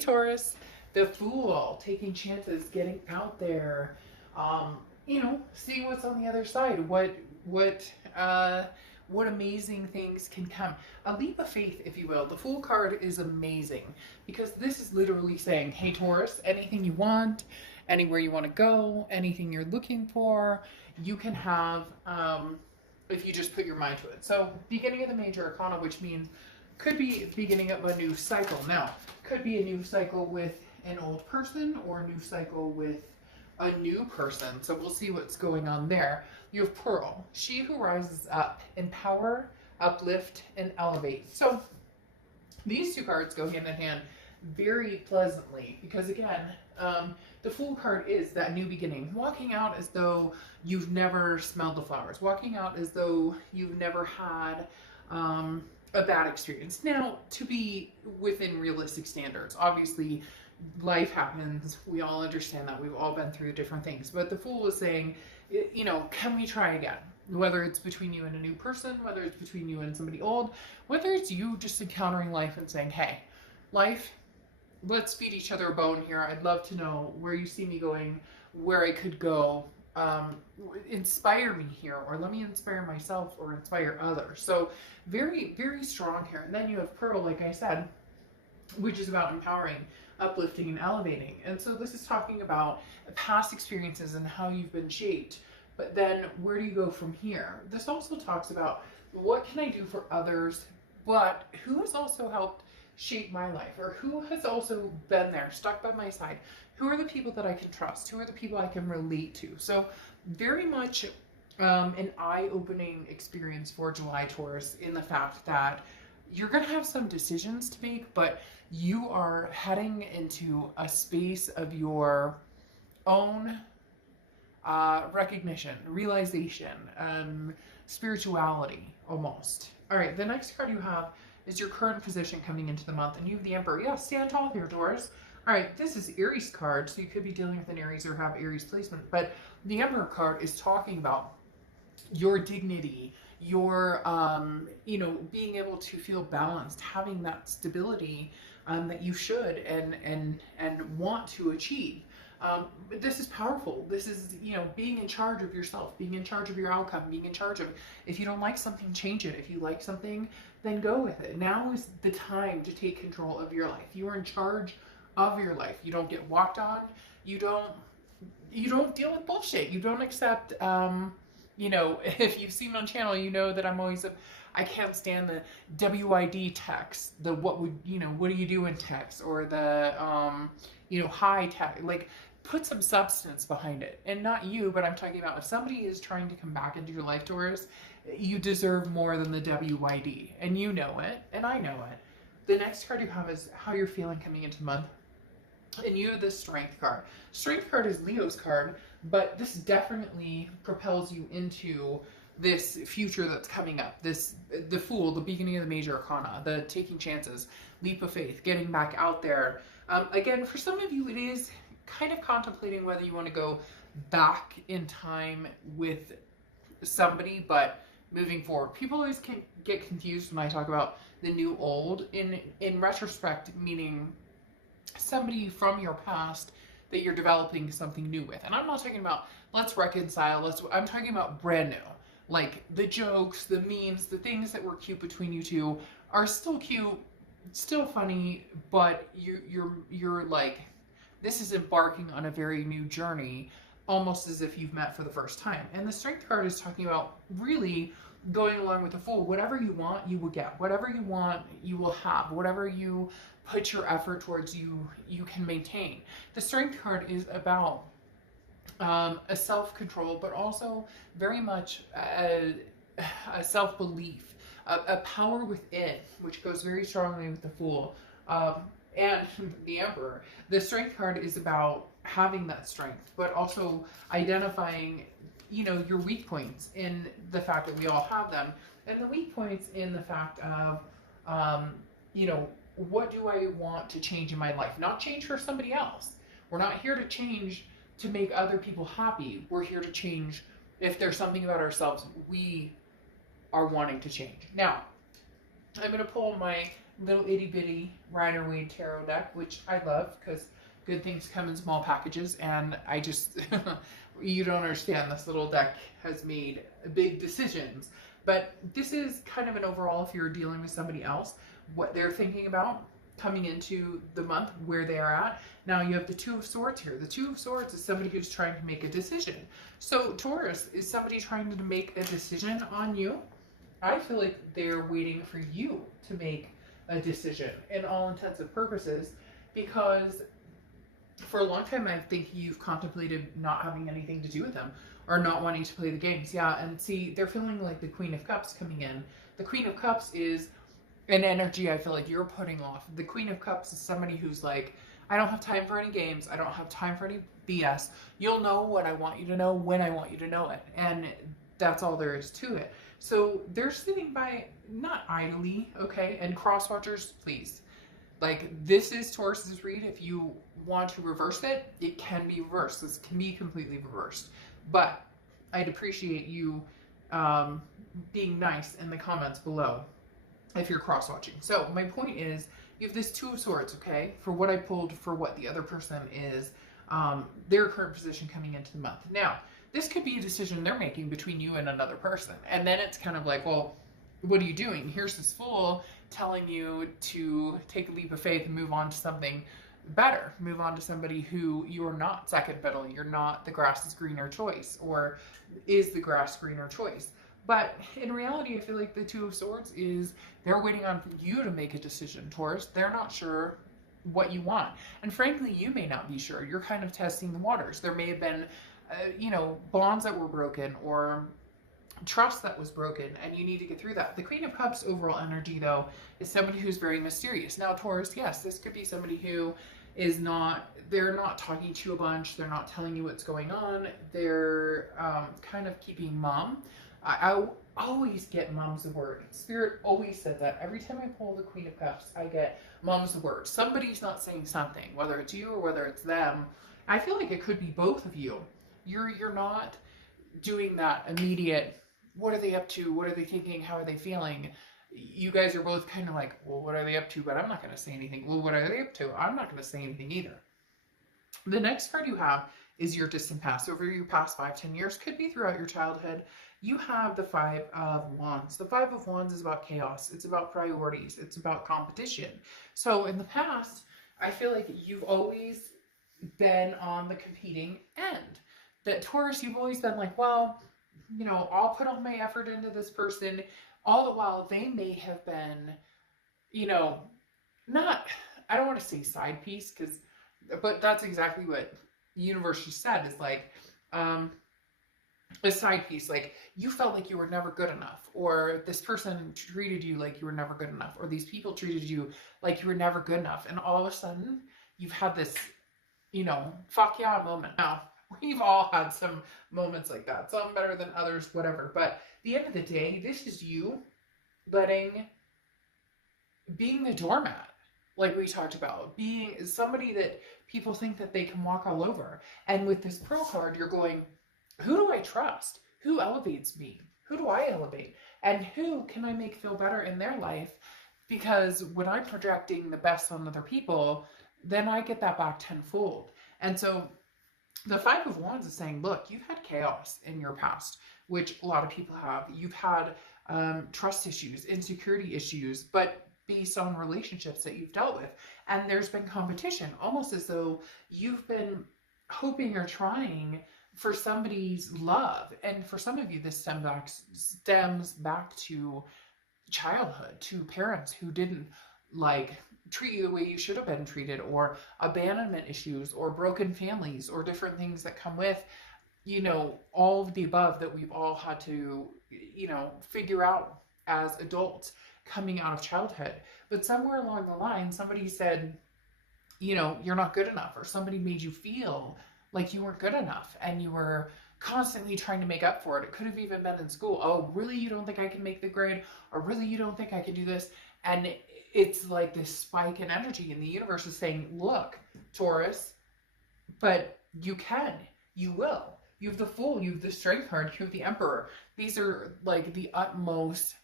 Taurus, the Fool, taking chances, getting out there, you know, seeing what's on the other side. What amazing things can come. A leap of faith, if you will. The Fool card is amazing because this is literally saying, hey Taurus, anything you want, anywhere you want to go, anything you're looking for, you can have, if you just put your mind to it. So beginning of the major arcana, which means could be beginning of a new cycle. Now, could be a new cycle with an old person or a new cycle with a new person. So we'll see what's going on there. You have Pearl, she who rises up, empower, uplift, and elevate. So these two cards go hand in hand very pleasantly because again, the Fool card is that new beginning, walking out as though you've never smelled the flowers, walking out as though you've never had a bad experience. Now, to be within realistic standards, obviously life happens. We all understand that. We've all been through different things. But the Fool is saying, you know, can we try again? Whether it's between you and a new person, whether it's between you and somebody old, whether it's you just encountering life and saying, hey, life, let's feed each other a bone here. I'd love to know where you see me going, where I could go. Inspire me here, or let me inspire myself or inspire others. So very, very strong here. And then you have Pearl, like I said, which is about empowering, uplifting, and elevating. And so this is talking about past experiences and how you've been shaped. But then where do you go from here? This also talks about what can I do for others, but who has also helped shape my life, or who has also been there, stuck by my side? Who are the people that I can trust? Who are the people I can relate to? So very much an eye-opening experience for July, Taurus, in the fact that you're going to have some decisions to make, but you are heading into a space of your own recognition, realization, spirituality, almost. All right, the next card you have is your current position coming into the month, and you have the Emperor. Yeah, stand tall here, Taurus. All right, this is Aries card, so you could be dealing with an Aries or have Aries placement, but the Emperor card is talking about your dignity, your, you know, being able to feel balanced, having that stability that you should and want to achieve. But this is powerful. This is, you know, being in charge of yourself, being in charge of your outcome, being in charge of, if you don't like something, change it. If you like something, then go with it. Now is the time to take control of your life. You are in charge of your life. You don't get walked on. You don't deal with bullshit. You don't accept, you know, if you've seen me on channel, you know that I'm always I can't stand the WID text, the what would, you know, what do you do in text, or the, you know, high text. Like, put some substance behind it. And not you, but I'm talking about if somebody is trying to come back into your life, Taurus, you deserve more than the WID. And you know it, and I know it. The next card you have is how you're feeling coming into the month. And you have the Strength card. Strength card is Leo's card, but this definitely propels you into this future that's coming up. This, the Fool, the beginning of the major arcana, the taking chances, leap of faith, getting back out there. Again, for some of you, it is kind of contemplating whether you want to go back in time with somebody, but moving forward. People always can get confused when I talk about the new old. In retrospect, meaning somebody from your past that you're developing something new with. And I'm not talking about let's reconcile, I'm talking about brand new. Like the jokes, the memes, the things that were cute between you two are still cute, still funny, but you're like, this is embarking on a very new journey, almost as if you've met for the first time. And the Strength card is talking about really going along with the Fool. Whatever you want, you will get. Whatever you want, you will have. Whatever you put your effort towards, you can maintain. The Strength card is about a self-control, but also very much a self-belief, a power within, which goes very strongly with the Fool and the Emperor. The Strength card is about having that strength, but also identifying, you know, your weak points in the fact that we all have them, and the weak points in the fact of, you know, what do I want to change in my life? Not change for somebody else. We're not here to change to make other people happy. We're here to change if there's something about ourselves we are wanting to change. Now, I'm going to pull my little itty bitty Rider-Waite tarot deck, which I love because good things come in small packages. And I just, you don't understand, this little deck has made big decisions. But this is kind of an overall, if you're dealing with somebody else, what they're thinking about coming into the month, where they are at. Now you have the Two of Swords here. The Two of Swords is somebody who's trying to make a decision. So Taurus, is somebody trying to make a decision on you? I feel like they're waiting for you to make a decision in all intents and purposes, because for a long time I think you've contemplated not having anything to do with them or not wanting to play the games. Yeah, and see, they're feeling like the Queen of Cups coming in. The Queen of Cups is an energy I feel like you're putting off. The Queen of Cups is somebody who's like, I don't have time for any games. I don't have time for any BS. You'll know what I want you to know when I want you to know it. And that's all there is to it. So they're sitting by, not idly, okay? And cross watchers, please. Like, this is Taurus's read. If you want to reverse it, it can be reversed. This can be completely reversed. But I'd appreciate you being nice in the comments below if you're cross-watching. So my point is, you have this Two of Swords, okay? For what I pulled, for what the other person is, their current position coming into the month. Now, this could be a decision they're making between you and another person. And then it's kind of like, well, what are you doing? Here's this Fool telling you to take a leap of faith and move on to something better. Move on to somebody who you're not second fiddle. You're not the grass is greener choice, or is the grass greener choice. But in reality, I feel like the Two of Swords is they're waiting on you to make a decision, Taurus. They're not sure what you want. And frankly, you may not be sure. You're kind of testing the waters. There may have been, bonds that were broken, or trust that was broken, and you need to get through that. The Queen of Cups overall energy, though, is somebody who's very mysterious. Now, Taurus, yes, this could be somebody who is not, they're not talking to you a bunch. They're not telling you what's going on. They're kind of keeping mum. I always get mum's the word. Spirit always said that. Every time I pull the Queen of Cups, I get mum's the word. Somebody's not saying something, whether it's you or whether it's them. I feel like it could be both of you. You're not doing that immediate, what are they up to? What are they thinking? How are they feeling? You guys are both kind of like, well, what are they up to? But I'm not going to say anything. Well, what are they up to? I'm not going to say anything either. The next card you have is your distant past. Over your past 5-10 years, could be throughout your childhood. You have the Five of Wands. The Five of Wands is about chaos. It's about priorities. It's about competition. So in the past, I feel like you've always been on the competing end. That Taurus, you've always been like, well, I'll put all my effort into this person. All the while, they may have been, not, I don't want to say side piece, but that's exactly what the universe just said, is like, a side piece. Like, you felt like you were never good enough, or this person treated you like you were never good enough, or these people treated you like you were never good enough. And all of a sudden, you've had this, fuck yeah moment. Now, we've all had some moments like that. Some better than others, whatever. But at the end of the day, this is you being the doormat, like we talked about, being somebody that people think that they can walk all over. And with this Pearl card, you're going, who do I trust? Who elevates me? Who do I elevate? And who can I make feel better in their life? Because when I'm projecting the best on other people, then I get that back tenfold. And so the Five of Wands is saying, look, you've had chaos in your past, which a lot of people have. You've had trust issues, insecurity issues, but based on relationships that you've dealt with. And there's been competition, almost as though you've been hoping or trying for somebody's love. And for some of you, this stems back to childhood, to parents who didn't treat you the way you should have been treated, or abandonment issues, or broken families, or different things that come with, all of the above that we've all had to, figure out as adults coming out of childhood. But somewhere along the line, somebody said, you're not good enough, or somebody made you feel like you weren't good enough, and you were constantly trying to make up for it. It could have even been in school. Oh, really? You don't think I can make the grade? Or really, you don't think I can do this? And it's like this spike in energy, and the universe is saying, look, Taurus, but you can, you will. You have the Fool, you have the Strength card, you have the Emperor. These are like the utmost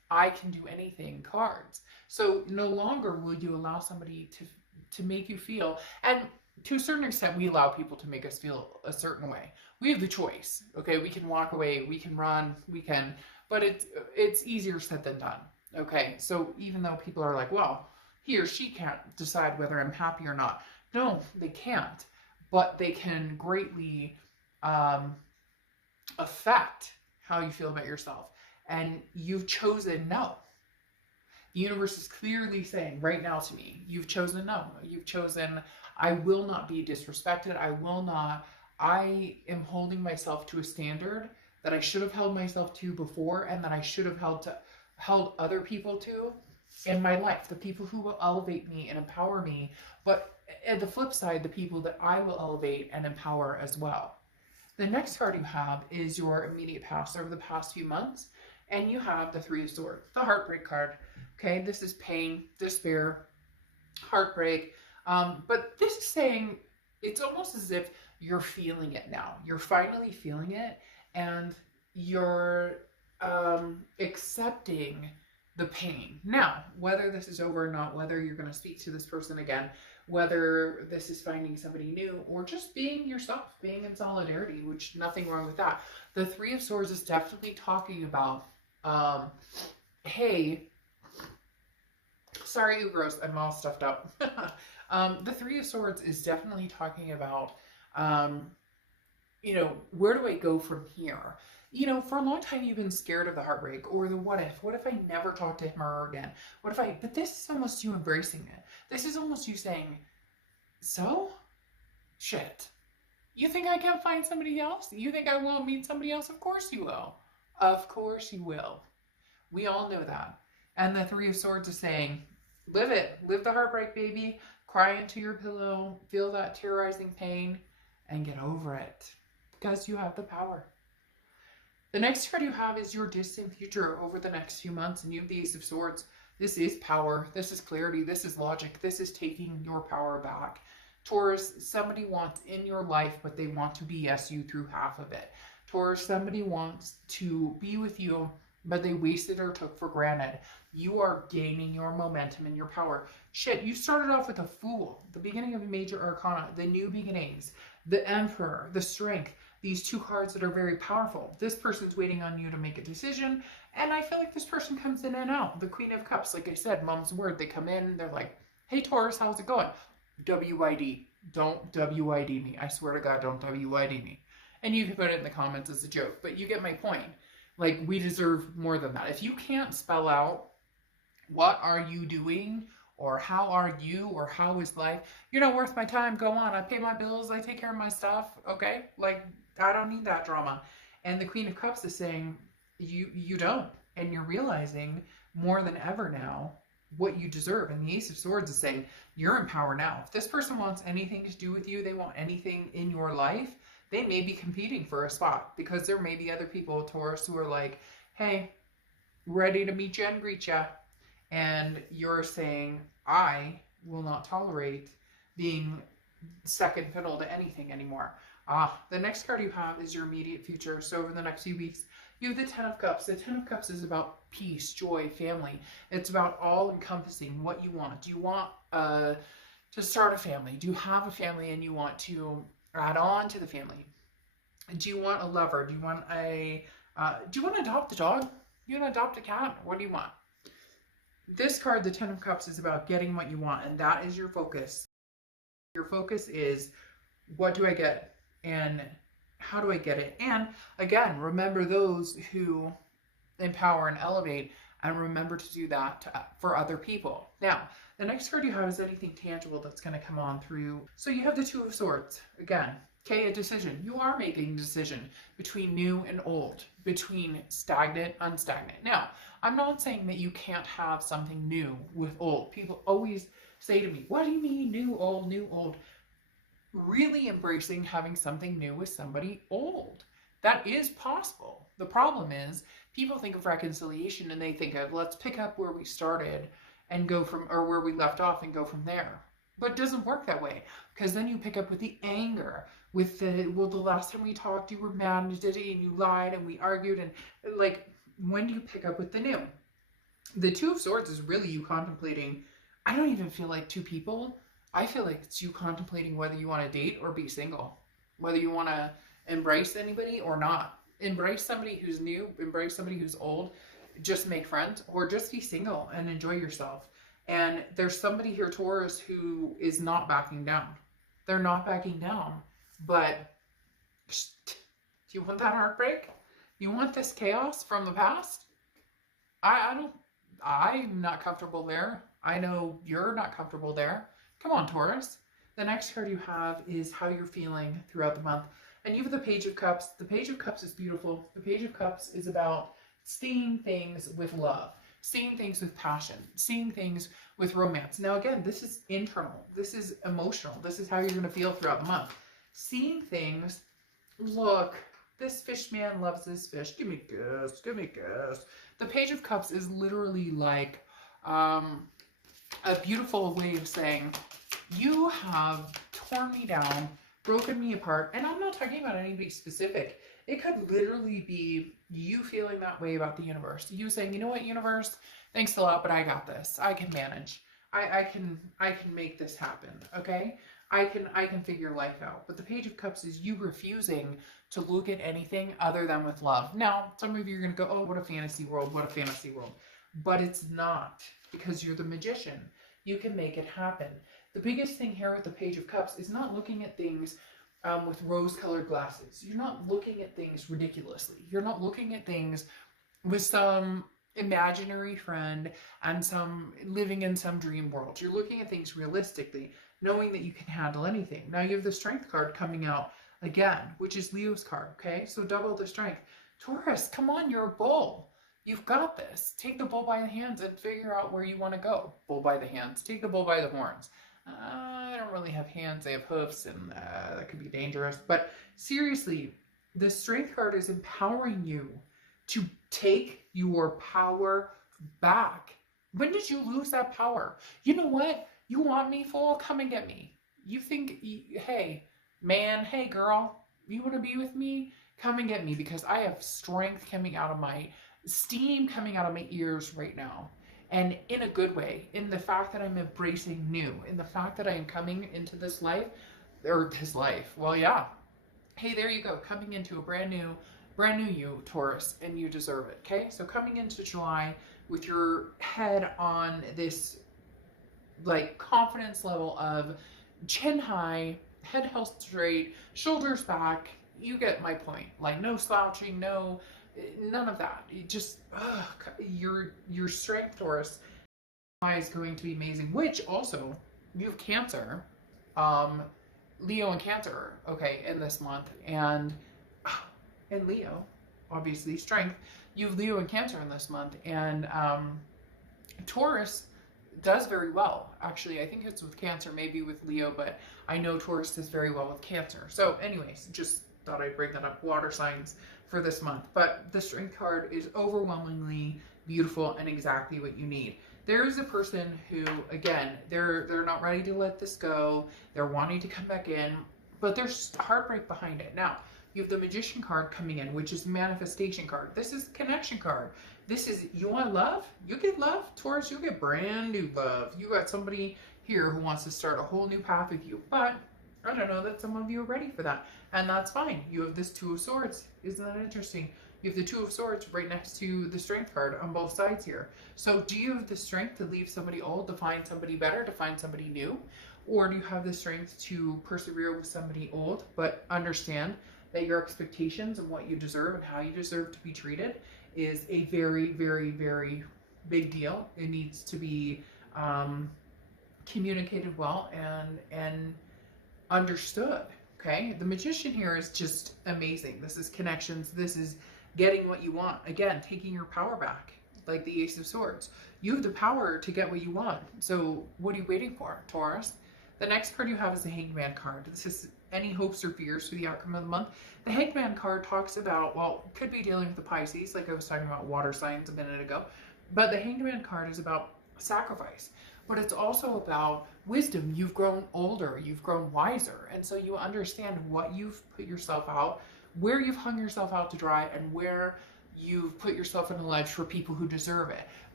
I can do anything cards. So no longer will you allow somebody to make you feel, and to a certain extent, we allow people to make us feel a certain way. We have the choice. Okay, we can walk away, we can run, we can, but it's easier said than done. Okay, so even though people are like, well, he or she can't decide whether I'm happy or not. No, they can't, but they can greatly affect how you feel about yourself. And you've chosen no. The universe is clearly saying right now to me, you've chosen no. You've chosen, I will not be disrespected. I am holding myself to a standard that I should have held myself to before, and that I should have held other people to in my life. The people who will elevate me and empower me, but at the flip side, the people that I will elevate and empower as well. The next card you have is your immediate past over the past few months, and you have the Three of Swords, the heartbreak card. Okay, this is pain, despair, heartbreak, but this is saying it's almost as if you're feeling it now. You're finally feeling it, and you're accepting the pain. Now, whether this is over or not, whether you're going to speak to this person again, whether this is finding somebody new, or just being yourself, being in solidarity, which nothing wrong with that. The Three of Swords is definitely talking about, hey, sorry, gross, I'm all stuffed up. The Three of Swords is definitely talking about, you know, where do I go from here? You know, for a long time you've been scared of the heartbreak or the what if. What if I never talk to him or her again? What if I, but this is almost you embracing it. This is almost you saying, so? Shit. You think I can't find somebody else? You think I won't meet somebody else? Of course you will. Of course you will. We all know that. And the Three of Swords is saying, live it. Live the heartbreak, baby. Cry into your pillow. Feel that terrorizing pain and get over it. Because you have the power. The next card you have is your distant future over the next few months, and you have the Ace of Swords. This is power. This is clarity. This is logic. This is taking your power back. Taurus, somebody wants in your life, but they want to BS you through half of it. Taurus, somebody wants to be with you, but they wasted or took for granted. You are gaining your momentum and your power. Shit, you started off with a Fool, the beginning of a major arcana, the new beginnings, the Emperor, the Strength. These two cards that are very powerful. This person's waiting on you to make a decision, and I feel like this person comes in and out. The Queen of Cups, like I said, mom's word. They come in, they're like, hey Taurus, how's it going? WID. Don't WID me. I swear to God, don't WID me. And you can put it in the comments as a joke, but you get my point. Like, we deserve more than that. If you can't spell out what are you doing, or how are you, or how is life, you're not worth my time. Go on. I pay my bills. I take care of my stuff. Okay? Like, I don't need that drama. And the Queen of Cups is saying, you don't. And you're realizing more than ever now what you deserve. And the Ace of Swords is saying, you're in power now. If this person wants anything to do with you, they want anything in your life, they may be competing for a spot, because there may be other people, Taurus, who are like, hey, ready to meet you and greet you. And you're saying, I will not tolerate being second fiddle to anything anymore. The next card you have is your immediate future. So over the next few weeks, you have the Ten of Cups. The Ten of Cups is about peace, joy, family. It's about all encompassing what you want. Do you want to start a family? Do you have a family and you want to add on to the family? Do you want a lover? Do you want to adopt a dog? Do you want to adopt a cat? What do you want? This card, the Ten of Cups, is about getting what you want, and that is your focus. Your focus is, what do I get? And how do I get it? And again, remember those who empower and elevate, and remember to do that for other people. Now, the next card you have is anything tangible that's going to come on through. So you have the Two of Swords. Again, okay, a decision. You are making a decision between new and old, between stagnant, unstagnant. Now, I'm not saying that you can't have something new with old. People always say to me, what do you mean new, old, new, old? Really embracing having something new with somebody old. That is possible. The problem is people think of reconciliation and they think of, let's pick up where we started and go from, or where we left off and go from there. But it doesn't work that way, because then you pick up with the anger, with the, well, the last time we talked, you were mad and you lied and we argued, and like, when do you pick up with the new? The Two of Swords is really you contemplating. I don't even feel like two people. I feel like it's you contemplating whether you want to date or be single, whether you want to embrace anybody or not. Embrace somebody who's new, embrace somebody who's old, just make friends, or just be single and enjoy yourself. And there's somebody here, Taurus, who is not backing down. They're not backing down. But do you want that heartbreak? You want this chaos from the past? I'm not comfortable there. I know you're not comfortable there. Come on, Taurus. The next card you have is how you're feeling throughout the month. And you have the Page of Cups. The Page of Cups is beautiful. The Page of Cups is about seeing things with love, seeing things with passion, seeing things with romance. Now, again, this is internal. This is emotional. This is how you're going to feel throughout the month. Seeing things, look, this fish man loves this fish. Give me a kiss. Give me a kiss. The Page of Cups is literally like a beautiful way of saying, you have torn me down, broken me apart. And I'm not talking about anybody specific. It could literally be you feeling that way about the universe. You saying, you know what, universe, thanks a lot, but I got this. I can manage. I can make this happen. Okay. I can figure life out. But the Page of Cups is you refusing to look at anything other than with love. Now, some of you are going to go, oh, what a fantasy world, what a fantasy world. But it's not, because you're the magician. You can make it happen. The biggest thing here with the Page of Cups is not looking at things with rose-colored glasses. You're not looking at things ridiculously. You're not looking at things with some imaginary friend and some living in some dream world. You're looking at things realistically, knowing that you can handle anything. Now you have the Strength card coming out again, which is Leo's card, okay? So double the strength. Taurus, come on, you're a bull. You've got this. Take the bull by the hands and figure out where you want to go. Bull by the hands. Take the bull by the horns. I don't really have hands, I have hoofs, and that could be dangerous. But seriously, the Strength card is empowering you to take your power back. When did you lose that power? You know what? You want me, fool? Come and get me. You think, hey, man, hey, girl, you want to be with me? Come and get me, because I have strength coming out of my, steam coming out of my ears right now. And in a good way, in the fact that I'm embracing new, in the fact that I am coming into this life, or this life, well, yeah. Hey, there you go, coming into a brand new you, Taurus, and you deserve it, okay? So coming into July with your head on this, like, confidence level of chin high, head held straight, shoulders back, you get my point. Like, no slouching, none of that. You just, your strength, Taurus, is going to be amazing. Which also, you have Cancer, Leo and Cancer, okay, in this month, and Leo, obviously, strength. You have Leo and Cancer in this month, and Taurus does very well. Actually, I think it's with Cancer, maybe with Leo, but I know Taurus does very well with Cancer. So, anyways, just thought I'd bring that up. Water signs for this month. But the Strength card is overwhelmingly beautiful and exactly what you need. There is a person who, again, they're not ready to let this go. They're wanting to come back in, but there's heartbreak behind it. Now, you have the Magician card coming in, which is manifestation card. This is connection card. This is, you want love? You get love, Taurus. You get brand new love. You got somebody here who wants to start a whole new path with you, but I don't know that some of you are ready for that, and that's fine. You have this Two of Swords. Isn't that interesting? You have the Two of Swords right next to the Strength card on both sides here. So do you have the strength to leave somebody old, to find somebody better, to find somebody new? Or do you have the strength to persevere with somebody old, but understand that your expectations and what you deserve and how you deserve to be treated is a very, very, very big deal. It needs to be communicated well and understood. Okay, the Magician here is just amazing. This is connections. This is getting what you want. Again, taking your power back, like the Ace of Swords. You have the power to get what you want. So what are you waiting for, Taurus? The next card you have is the Hanged Man card. This is any hopes or fears for the outcome of the month. The Hanged Man card talks about, well, could be dealing with the Pisces, like I was talking about water signs a minute ago. But the Hanged Man card is about sacrifice. But it's also about wisdom. You've grown older, you've grown wiser, and so you understand what you've put yourself out, where you've hung yourself out to dry, and where you've put yourself in a ledge for people who deserve it.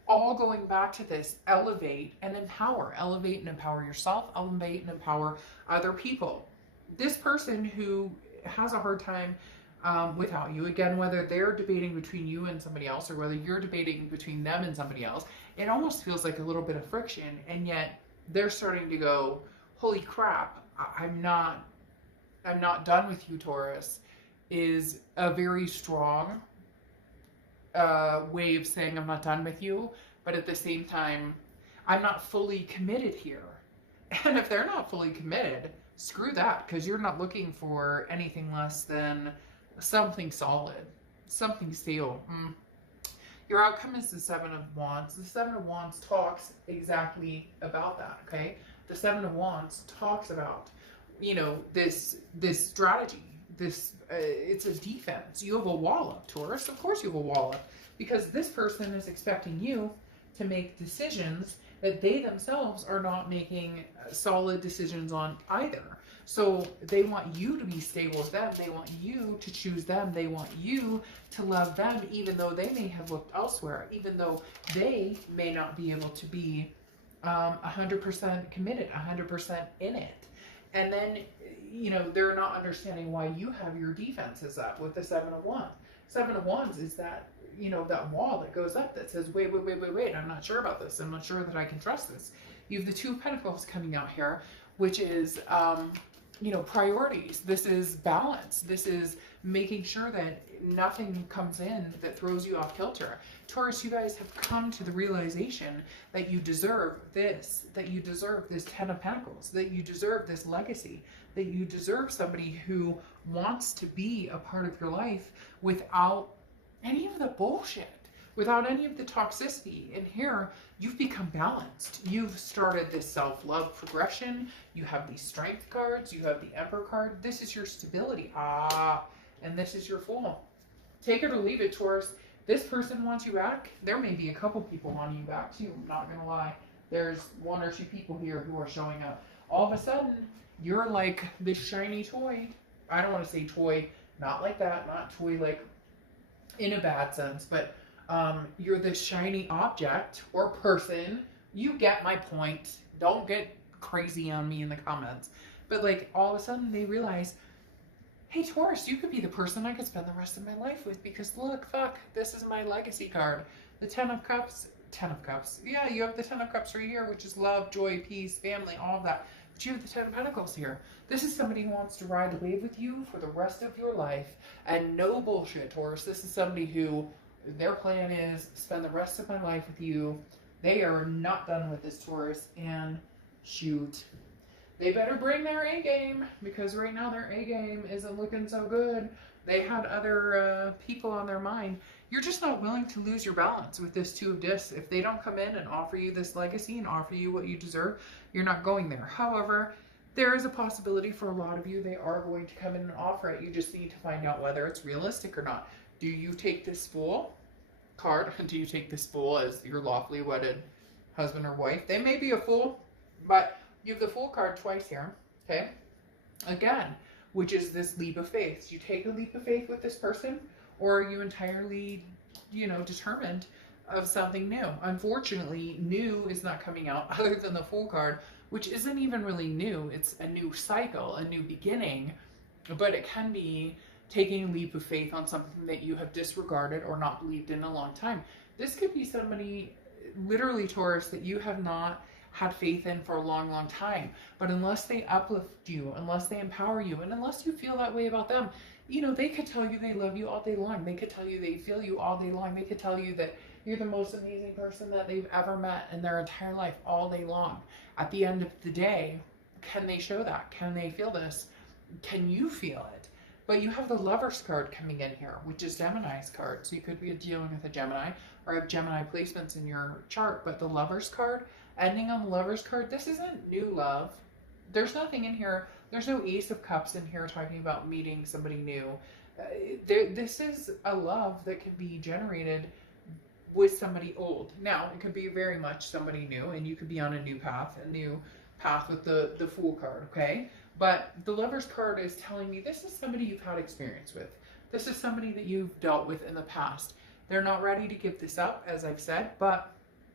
all going back to this: elevate and empower. Elevate and empower yourself, elevate and empower other people. This person who has a hard time without you, again, whether they're debating between you and somebody else or whether you're debating between them and somebody else, it almost feels like a little bit of friction, and yet they're starting to go, holy crap, I'm not done with you, Taurus, is a very strong way of saying I'm not done with you, but at the same time, I'm not fully committed here. And if they're not fully committed, screw that, because you're not looking for anything less than something solid, something stable. Your outcome is the Seven of Wands. The Seven of Wands talks exactly about that, okay? The Seven of Wands talks about, you know, this strategy, this, it's a defense. You have a wall up, Taurus. Of course you have a wall up, because this person is expecting you to make decisions that they themselves are not making solid decisions on either. So they want you to be stable with them. They want you to choose them. They want you to love them, even though they may have looked elsewhere, even though they may not be able to be 100% committed, 100% in it. And then, you know, they're not understanding why you have your defenses up with the Seven of Wands. Seven of Wands is that, you know, that wall that goes up that says, wait, I'm not sure about this. I'm not sure that I can trust this. You have the Two of Pentacles coming out here, which is, you know, priorities. This is balance. This is making sure that nothing comes in that throws you off kilter. Taurus, you guys have come to the realization that you deserve this, that you deserve this Ten of Pentacles, that you deserve this legacy, that you deserve somebody who wants to be a part of your life without any of the bullshit, without any of the toxicity. And here, you've become balanced. You've started this self-love progression. You have these strength cards. You have the Emperor card. This is your stability. And this is your Fool. Take it or leave it, Taurus. This person wants you back. There may be a couple people wanting you back too. I'm not going to lie. There's one or two people here who are showing up. All of a sudden, you're like this shiny toy. I don't want to say toy, not like that, not toy like in a bad sense, but you're this shiny object or person. You get my point. Don't get crazy on me in the comments. But like all of a sudden they realize, hey Taurus, you could be the person I could spend the rest of my life with, because look, fuck, this is my legacy card. The Ten of Cups. Yeah, you have the Ten of Cups right here, which is love, joy, peace, family, all of that. But you have the Ten of Pentacles here. This is somebody who wants to ride the wave with you for the rest of your life. And no bullshit, Taurus. This is somebody who their plan is spend the rest of my life with you. They are not done with this, Taurus. And shoot, they better bring their A game, because right now their A game isn't looking so good. They had other people on their mind. You're just not willing to lose your balance with this Two of Discs. If they don't come in and offer you this legacy and offer you what you deserve, you're not going there. However, there is a possibility for a lot of you they are going to come in and offer it. You just need to find out whether it's realistic or not. Do you take this Fool card? Do you take this Fool as your lawfully wedded husband or wife? They may be a fool, but you have the Fool card twice here, okay? Again, which is this leap of faith. Do you take a leap of faith with this person, or are you entirely, you know, determined of something new? Unfortunately, new is not coming out other than the Fool card, which isn't even really new. It's a new cycle, a new beginning, but it can be taking a leap of faith on something that you have disregarded or not believed in a long time. This could be somebody, literally Taurus, that you have not had faith in for a long, long time. But unless they uplift you, unless they empower you, and unless you feel that way about them, you know, they could tell you they love you all day long. They could tell you they feel you all day long. They could tell you that you're the most amazing person that they've ever met in their entire life all day long. At the end of the day, can they show that? Can they feel this? Can you feel it? But you have the Lover's card coming in here, which is Gemini's card. So you could be dealing with a Gemini or have Gemini placements in your chart. But the Lover's card, ending on the Lover's card, this isn't new love. There's nothing in here. There's no Ace of Cups in here talking about meeting somebody new. This is a love that can be generated with somebody old. Now, it could be very much somebody new, and you could be on a new path with the Fool card, okay? But the Lover's card is telling me this is somebody you've had experience with. This is somebody that you've dealt with in the past. They're not ready to give this up, as I've said, but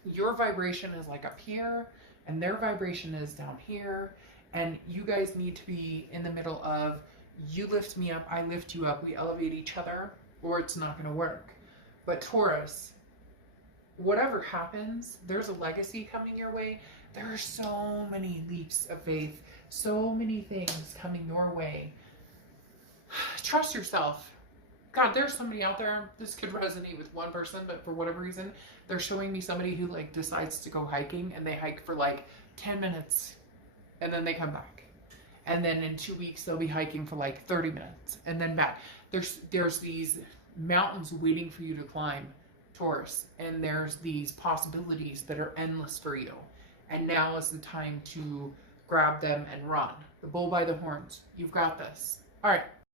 Your vibration is like up here and their vibration is down here. And you guys need to be in the middle of, you lift me up, I lift you up, we elevate each other, or it's not going to work. But Taurus, whatever happens, there's a legacy coming your way. There are so many leaps of faith, so many things coming your way. Trust yourself. God, there's somebody out there, this could resonate with one person, but for whatever reason, they're showing me somebody who like decides to go hiking, and they hike for like 10 minutes and then they come back. And then in 2 weeks, they'll be hiking for like 30 minutes and then back. There's these mountains waiting for you to climb, Taurus, and there's these possibilities that are endless for you. And now is the time to grab them and run. The bull by the horns. You've got this. All right.